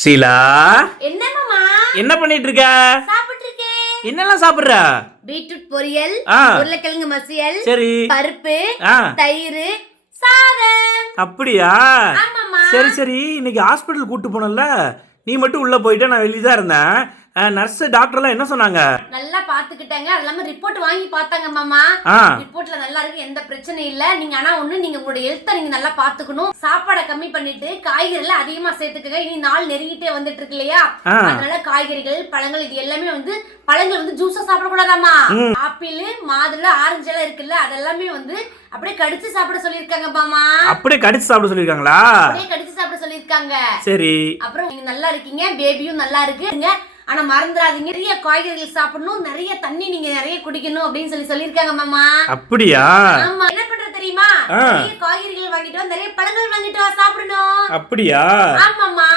ஷீலா, என்ன மாமா? என்ன பண்ணிட்டு இருக்க? சாப்பிட்டு இருக்கேன். என்னெல்லாம் சாப்பிடுற? பீட்ரூட் பொரியல், உருளைக்கிழங்கு மசியல், சரி, பருப்பு, தயிர், சாதம். அப்படியா? ஆமாமா. சரி சரி, இன்னைக்கு ஹாஸ்பிட்டல் கூட்டு போனல, நீ மட்டும் உள்ள போயிட்ட, நான் வெளியே தான் இருந்தேன். நர்ஸ் டாக்டர்லாம் என்ன சொன்னாங்க? நல்லா பாத்துக்கிட்டாங்க. அது இல்லாம ரிப்போர்ட் வாங்கி பார்த்தாங்க மாமா. ரிப்போர்ட்ல நல்லா இருக்கு, எந்த பிரச்சனையும் இல்ல. நீங்க ஆனா ஒண்ணு, நீங்க உங்களுடைய ஹெல்த்தை நீங்க நல்லா பாத்துக்கணும். சாப்பாடை கம்மி பண்ணிட்டு காய்கறிகளை அதிகமா சேர்த்துக்கங்க. இனி நாள் நெருங்கிட்டே வந்துட்டு இருக்கு இல்லையா? அதனால காய்கறிகள், பழங்கள் இது எல்லாமே வந்து பழங்கள் வந்து ஜூஸா சாப்பிடக்கூடாதாமா. ஆப்பிள், மாதுளை, ஆரஞ்சு எல்லாம் இருக்குல்ல, அதெல்லாமே வந்து அப்படியே கடிச்சு சாப்பிட சொல்லிருக்காங்க மாமா. அப்படியே கடிச்சு சாப்பிட சொல்லிருக்காங்களா? அப்படியே கடிச்சு சாப்பிட சொல்லிருக்காங்க. சரி. அப்புறம் நீங்க நல்லா இருக்கீங்க, பேபியும் நல்லா இருக்கு. ஆனா மறந்துடாதீங்க, நிறைய காய்கறிகள் சாப்பிடணும், நிறைய தண்ணி நீங்க நிறைய குடிக்கணும் அப்படின்னு சொல்லிருக்காங்க மாமா. அப்படியா? ஆமா. என்ன பண்ற தெரியுமா? நிறைய காய்கறிகள் வாங்கிட்டு வா, நிறைய பழங்கள் வாங்கிட்டு வா, சாப்பிடணும். அப்படியா? ஆமாமா.